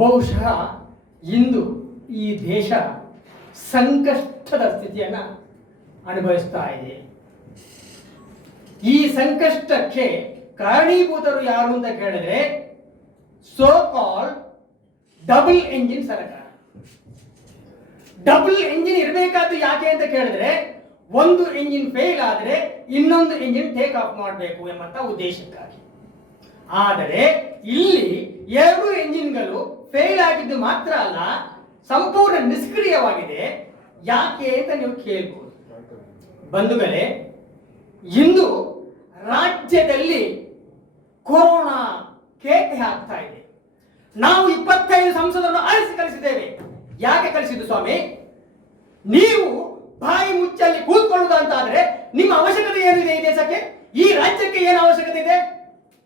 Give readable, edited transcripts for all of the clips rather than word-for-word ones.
ಬಹುಶಃ ಇಂದು ಈ ದೇಶ ಸಂಕಷ್ಟದ ಸ್ಥಿತಿಯನ್ನು ಅನುಭವಿಸ್ತಾ ಇದೆ. ಈ ಸಂಕಷ್ಟಕ್ಕೆ ಕಾರಣೀಭೂತರು ಯಾರು ಅಂತ ಕೇಳಿದ್ರೆ ಸೋ ಕಾಲ್ಡ್ ಡಬಲ್ ಎಂಜಿನ್ ಸರ್ಕಾರ. ಡಬಲ್ ಎಂಜಿನ್ ಇರಬೇಕಾದ್ದು ಯಾಕೆ ಅಂತ ಕೇಳಿದ್ರೆ ಒಂದು ಎಂಜಿನ್ ಫೇಲ್ ಆದರೆ ಇನ್ನೊಂದು ಎಂಜಿನ್ ಟೇಕ್ ಆಫ್ ಮಾಡಬೇಕು ಎಂಬಂತ ಉದ್ದೇಶಕ್ಕಾಗಿ. ಆದರೆ ಇಲ್ಲಿ ಎರಡು ಎಂಜಿನ್ಗಳು ಫೇಲ್ ಆಗಿದ್ದು ಮಾತ್ರ ಅಲ್ಲ, ಸಂಪೂರ್ಣ ನಿಷ್ಕ್ರಿಯವಾಗಿದೆ. ಯಾಕೆ ಅಂತ ನೀವು ಕೇಳಬಹುದು. ಬಂಧುಗಳೇ, ಇಂದು ರಾಜ್ಯದಲ್ಲಿ ಕೊರೋನಾ ಕೇಕೆ ಹಾಕ್ತಾ ಇದೆ. ನಾವು 25 ಸಂಸದರನ್ನು ಆರಿಸಿ ಕಳಿಸಿದ್ದೇವೆ. ಯಾಕೆ ಕಳಿಸಿದ್ದು ಸ್ವಾಮಿ? ನೀವು ಬಾಯಿ ಮುಚ್ಚಲ್ಲಿ ಕೂತ್ಕೊಳ್ಳುವುದಂತಾದ್ರೆ ನಿಮ್ಮ ಅವಶ್ಯಕತೆ ಏನಿದೆ ಈ ದೇಶಕ್ಕೆ, ಈ ರಾಜ್ಯಕ್ಕೆ ಏನು ಅವಶ್ಯಕತೆ ಇದೆ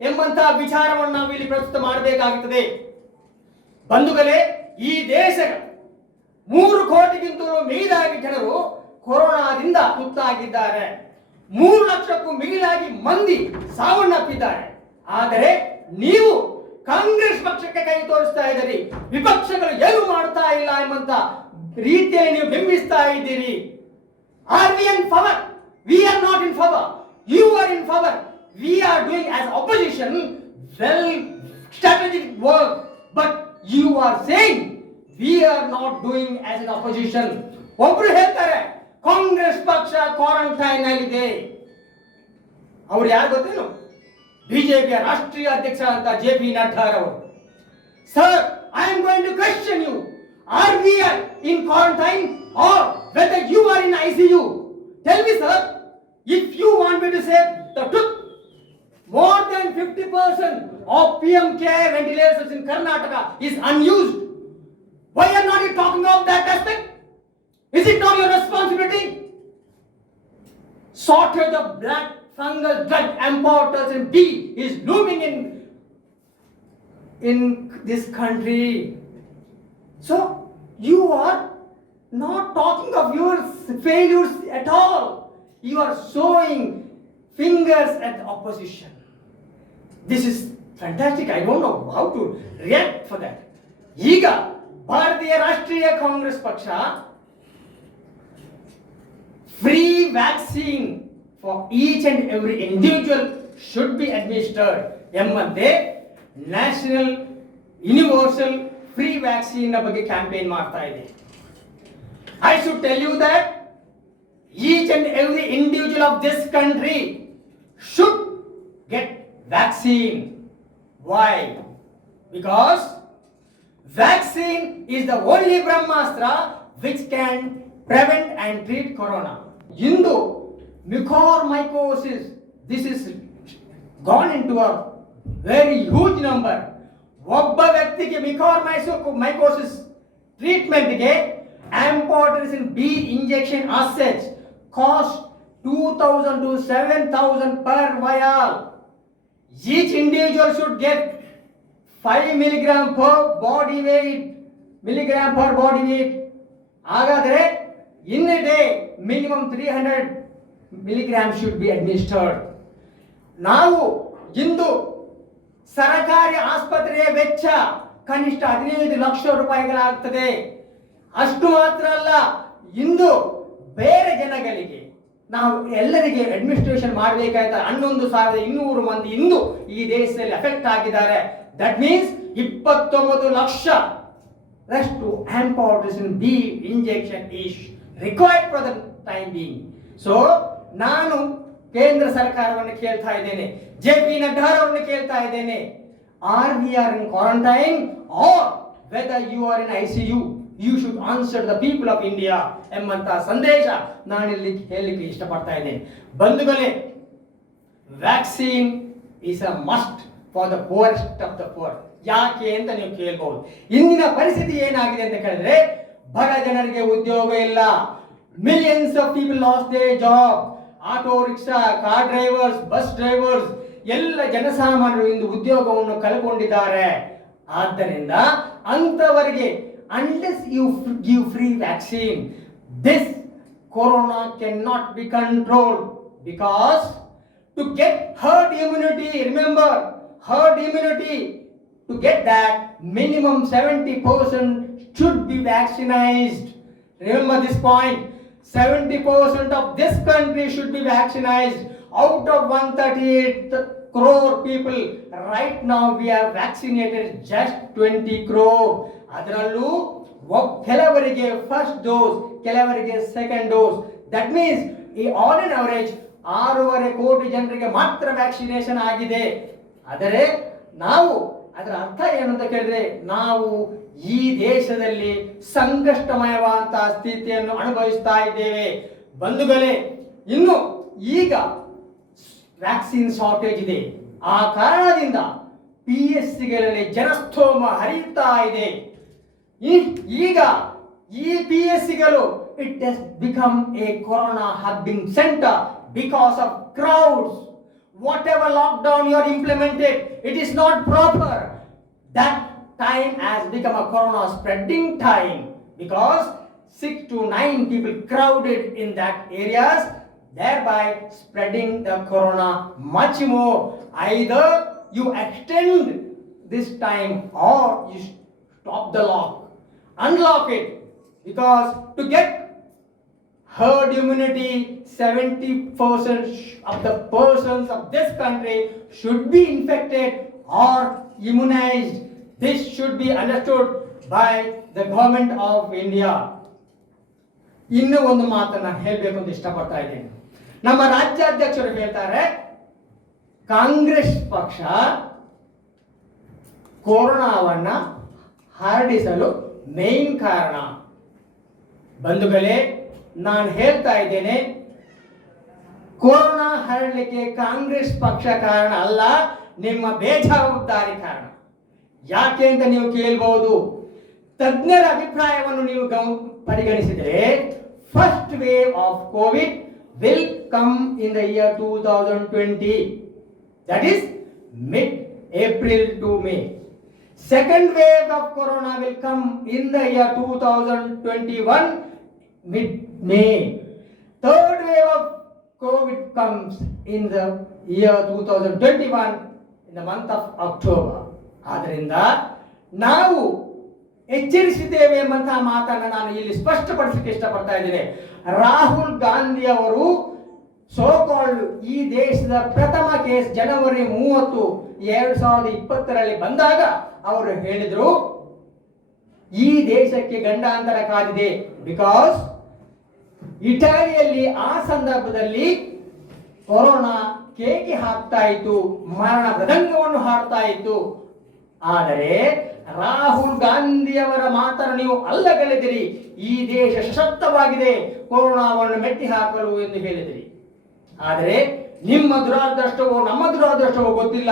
ಎಂಬಂತಹ ವಿಚಾರವನ್ನು ನಾವು ಇಲ್ಲಿ ಪ್ರಸ್ತುತ ಮಾಡಬೇಕಾಗುತ್ತದೆ. ಬಂಧುಗಳೇ, ಈ ದೇಶದ 3 ಕೋಟಿಗಿಂತಲೂ ಮೀದಾಗಿ ಜನರು ಕೊರೋನಾದಿಂದ ತುತ್ತಾಗಿದ್ದಾರೆ. 3 ಲಕ್ಷಕ್ಕೂ ಮೀಲಾಗಿ ಮಂದಿ ಸಾವನ್ನಪ್ಪಿದ್ದಾರೆ. ಆದರೆ ನೀವು ಕಾಂಗ್ರೆಸ್ ಪಕ್ಷಕ್ಕೆ ಕೈ ತೋರಿಸ್ತಾ ಇದ್ದೀರಿ, ವಿಪಕ್ಷಗಳು ಏನು ಮಾಡ್ತಾ ಇಲ್ಲ ಎಂಬಂತ ರೀತಿಯಲ್ಲಿ ನೀವು ಬಿಂಬಿಸ್ತಾ ಇದ್ದೀರಿ. Are we in power? We are not in power. You are in power. We are doing as opposition well strategic work, but you are saying we are not doing as an opposition. ಒಬ್ರು ಹೇಳ್ತಾರೆ ಕಾಂಗ್ರೆಸ್ ಪಕ್ಷ quarantine ಆಗಿದೆ. ಅವ್ರು ಯಾರು ಗೊತ್ತೇನು? ಬಿಜೆಪಿಯ ರಾಷ್ಟ್ರೀಯ ಅಧ್ಯಕ್ಷ ಅಂತ JP ನಡ್ಡಾ ಅವರು. Sir, I am going to question you. Are we are in quarantine R whether you are in ICU? Tell me sir, if you want me to say the truth. More than 50% of PM care ventilators in Karnataka is unused. Why are not you talking of that aspect? Is it not your responsibility? Shortage of black fungal drug importers and B is looming in this country. So you are not talking of your failures at all. You are showing fingers at the opposition. This is fantastic. I don't know how to react for that. ಈಗ ಭಾರತೀಯ ರಾಷ್ಟ್ರೀಯ ಕಾಂಗ್ರೆಸ್ ಪಕ್ಷ free vaccine for each and every individual should be administered ಎಂಬಂತೆ national universal free vaccine ಬಗ್ಗೆ campaign ಮಾಡ್ತಾ ಇದೆ. I should tell you that each and every individual of this country should get vaccine. Why? Because vaccine is the only brahmastra which can prevent and treat corona. Indu mucormycosis, this is gone into a very huge number. ಒಬ್ಬ ವ್ಯಕ್ತಿಗೆ mucormycosis treatment ಗೆ amphotericin B injection as such cost 2,000 to 7,000 per vial. Each individual should get 5 milligram per body weight. ಹಾಗಾದರೆ in a day minimum 300 milligrams should be administered. ನಾವು ಇಂದು ಸರಕಾರಿ ಆಸ್ಪತ್ರೆಯ ವೆಚ್ಚ ಕನಿಷ್ಠ 15 ಲಕ್ಷ ರೂಪಾಯಿಗಳಾಗ್ತದೆ. ಅಷ್ಟು ಮಾತ್ರ ಅಲ್ಲ, ಇಂದು ಬೇರೆ ಜನಗಳಿಗೆ ನಾವು ಎಲ್ಲರಿಗೆ ಅಡ್ಮಿನಿಸ್ಟ್ರೇಷನ್ ಮಾಡಬೇಕಾದ 11,200 ಮಂದಿ ಇಂದು ಈ ದೇಶದಲ್ಲಿ ಅಫೆಕ್ಟ್ ಆಗಿದ್ದಾರೆ. ದಟ್ ಮೀನ್ಸ್ 29 ಲಕ್ಷ ರಷ್ಟು amphotericin B injection is required for the time being. So ನಾನು ಕೇಂದ್ರ ಸರ್ಕಾರವನ್ನು ಕೇಳ್ತಾ ಇದ್ದೇನೆ, JP ನಡ್ಡಾ ಅವರನ್ನು ಕೇಳ್ತಾ ಇದ್ದೇನೆ, are we are in quarantine R whether you are in ICU, you should answer the people of India ಎಂಬಂತ ಸಂದೇಶ ನಾನಿಲ್ಲಿ ಹೇಳಲಿಕ್ಕೆ ಇಷ್ಟಪಡ್ತಾ ಇದ್ದೇನೆ. ಬಂಧುಗಳೇ, vaccine is a must for the poorest of the poor. ಯಾಕೆ ಅಂತ ನೀವು ಕೇಳಬಹುದು. ಇಂದಿನ ಪರಿಸ್ಥಿತಿ ಏನಾಗಿದೆ ಅಂತ ಕೇಳಿದ್ರೆ, ಬಡ ಜನರಿಗೆ ಉದ್ಯೋಗ ಇಲ್ಲ. Millions of people lost their job. Auto rickshaw, car drivers, bus drivers ಎಲ್ಲ ಜನಸಾಮಾನ್ಯರು ಇಂದು ಉದ್ಯೋಗವನ್ನು ಕಳೆದುಕೊಂಡಿದ್ದಾರೆ. ಆದ್ದರಿಂದ ಅಂತವರಿಗೆ unless you give free vaccine, this corona cannot be controlled. Because to get herd immunity, remember, herd immunity, to get that minimum 70% should be vaccinated. Remember this point. 70% of this country should be vaccinated. Out of 138 crore people, right now we have vaccinated just 20 crore. ಅದರಲ್ಲೂ ಕೆಲವರಿಗೆ first dose, ಕೆಲವರಿಗೆ second dose. That means ಈ on an average 6.5 ಕೋಟಿ ಜನರಿಗೆ ಮಾತ್ರ vaccination ಆಗಿದೆ. ಆದರೆ ನಾವು ಅದರ ಅರ್ಥ ಏನು ಅಂತ ಕೇಳಿದ್ರೆ, ನಾವು ಈ ದೇಶದಲ್ಲಿ ಸಂಕಷ್ಟಮಯವಾದಂತಹ ಸ್ಥಿತಿಯನ್ನು ಅನುಭವಿಸ್ತಾ ಇದ್ದೇವೆ ಬಂಧುಗಳೇ. ಇನ್ನು ಈಗ ವ್ಯಾಕ್ಸಿನ್ ಶಾರ್ಟೇಜ್ ಇದೆ. ಆ ಕಾರಣದಿಂದ PSCಗಳಲ್ಲಿ ಜನಸ್ತೋಮ ಹರಿಯುತ್ತಾ ಇದೆ. ಈಗ ಈ PSCಗಳು it has become a corona hubbing center because of crowds. Whatever lockdown you are implemented, it is not proper. That time has become a corona spreading time because 6 to 9 people crowded in that areas, thereby spreading the corona much more. Either you extend this time or you stop the lock, unlock it, because to get herd immunity, 70% of the persons of this country should be infected or immunized. This should be understood by the government of India. ಇನ್ನೂ ಒಂದು ಮಾತನ್ನ ಹೇಳಬೇಕು ಅಂತ ಇಷ್ಟಪಡ್ತಾ ಇದ್ದೇನೆ. ನಮ್ಮ ರಾಜ್ಯಾಧ್ಯಕ್ಷರು ಹೇಳ್ತಾರೆ, ಕಾಂಗ್ರೆಸ್ ಪಕ್ಷ ಕೊರೋನಾವನ್ನ ಹರಡಿಸಲು ಮೇನ್ ಕಾರಣ. ಬಂಧುಗಳೇ, ನಾನು ಹೇಳ್ತಾ ಇದ್ದೇನೆ, ಕೊರೋನಾ ಹರಡಲಿಕ್ಕೆ ಕಾಂಗ್ರೆಸ್ ಪಕ್ಷ ಕಾರಣ ಅಲ್ಲ, ನಿಮ್ಮ ಬೇಜವಾಬ್ದಾರಿ ಕಾರಣ. ಯಾಕೆ ಅಂತ ನೀವು ಕೇಳಬಹುದು. ತಜ್ಞರ ಅಭಿಪ್ರಾಯವನ್ನು ನೀವು ಪರಿಗಣಿಸಿದರೆ first wave of Covid will come in the year 2020, that is mid-April to May. Second wave of corona will come in the year 2021, mid-May. Third wave of COVID comes in the year 2021, in the month of October. ಆದ್ದರಿಂದ ನಾವು ಎಚ್ಚರಿಸಿದ್ದೇವೆ ಎಂಬಂತಹ ಮಾತನ್ನು ನಾನು ಇಲ್ಲಿ ಸ್ಪಷ್ಟಪಡಿಸಲಿಕ್ಕೆ ಇಷ್ಟಪಡ್ತಾ ಇದ್ದೇನೆ. ರಾಹುಲ್ ಗಾಂಧಿ ಅವರು so-called ಈ ದೇಶದ ಪ್ರಥಮ ಕೇಸ್ ಜನವರಿ 30, 2020ರಲ್ಲಿ ಬಂದಾಗ ಅವರು ಹೇಳಿದರು, ಈ ದೇಶಕ್ಕೆ ಗಂಡಾಂತರ ಕಾದಿದೆ. ಬಿಕಾಸ್ ಇಟಲಿಯಲ್ಲಿ ಆ ಸಂದರ್ಭದಲ್ಲಿ ಕೊರೋನಾ ಕೇಕೆ ಹಾಕ್ತಾ ಇತ್ತು, ಮರಣ ಮೃದಂಗವನ್ನು ಹಾಡ್ತಾ ಇತ್ತು. ಆದರೆ ರಾಹುಲ್ ಗಾಂಧಿಯವರ ಮಾತನ್ನು ನೀವು ಅಲ್ಲಗಳೆದಿರಿ. ಈ ದೇಶ ಸಶಕ್ತವಾಗಿದೆ, ಕೊರೋನಾವನ್ನು ಮೆಟ್ಟಿ ಹಾಕಲು ಎಂದು ಹೇಳಿದಿರಿ. ಆದರೆ ನಿಮ್ಮ ದುರಾದೃಷ್ಟವೋ ನಮ್ಮ ದುರಾದೃಷ್ಟವೋ ಗೊತ್ತಿಲ್ಲ.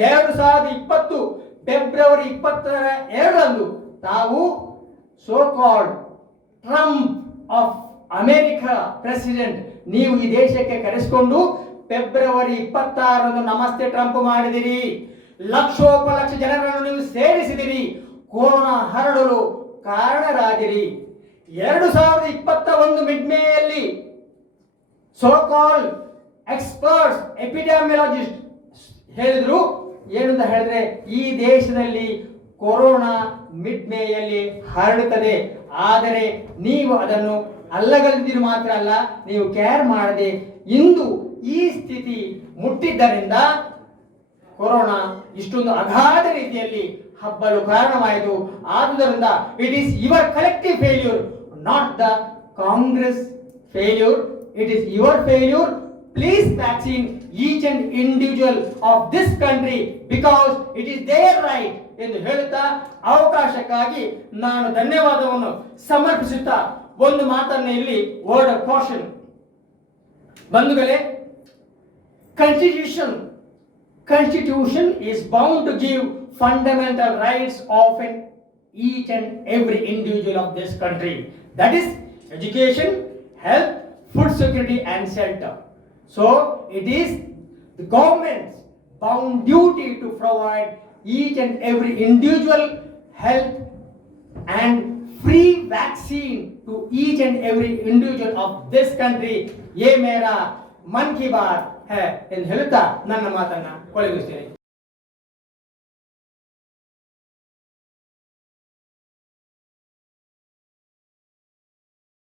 2020 ಫೆಬ್ರವರಿ 22ರಂದು ತಾವು so-called Trump of America president ನೀವು ಈ ದೇಶಕ್ಕೆ ಕರೆಸಿಕೊಂಡು ಫೆಬ್ರವರಿ 26ರಂದು ನಮಸ್ತೆ ಟ್ರಂಪ್ ಮಾಡಿದಿರಿ. ಲಕ್ಷೋಪಲಕ್ಷ ಜನರನ್ನು ನೀವು ಸೇರಿಸಿದಿರಿ, ಕೊರೋನಾ ಹರಡಲು ಕಾರಣರಾದಿರಿ. 2021 ಮಿಡ್-ಮೇಯಲ್ಲಿ ಸೋಕಾಲ್ಡ್ ಎಕ್ಸ್ಪರ್ಟ್ಸ್ ಎಪಿಡೆಮಿಯಾಲಜಿಸ್ಟ್ ಹೇಳಿದ್ರು, ಏನಂತ ಹೇಳಿದ್ರೆ ಈ ದೇಶದಲ್ಲಿ ಕೊರೋನಾ ಮಿಡ್-ಮೇಯಲ್ಲಿ ಹರಡುತ್ತದೆ. ಆದರೆ ನೀವು ಅದನ್ನು ಅಲ್ಲಗಳೆದಿರು ಮಾತ್ರ ಅಲ್ಲ, ನೀವು ಕೇರ್ ಮಾಡದೆ ಇಂದು ಈ ಸ್ಥಿತಿ ಮುಟ್ಟಿದ್ದರಿಂದ ಕೊರೋನಾ ಇಷ್ಟೊಂದು ಅಗಾಧ ರೀತಿಯಲ್ಲಿ ಹಬ್ಬಲು ಕಾರಣವಾಯಿತು. ಆದುದರಿಂದ it is your collective failure, not the Congress failure. It is your failure. Please vaccine each and individual of this country because it is their right ಎಂದು ಹೇಳುತ್ತಾ ಅವಕಾಶಕ್ಕಾಗಿ ನಾನು ಧನ್ಯವಾದವನ್ನು ಸಮರ್ಪಿಸುತ್ತಾ ಒಂದು ಮಾತನ್ನು ಇಲ್ಲಿ ವರ್ಡ್ ಆಫ್ ಕಾಷನ್. ಬಂಧುಗಳೇ, Constitution is bound to give fundamental rights of each and every individual of this country. That is education, health, food security and shelter. So it is the government's bound duty to provide each and every individual health and free vaccine to each and every individual of this country. Ye mera मन की बात है ಎಂದು ಹೇಳುತ್ತಾ ನನ್ನ ಮಾತನ್ನ ಕೊನೆಗೊಳಿಸುತ್ತೇನೆ.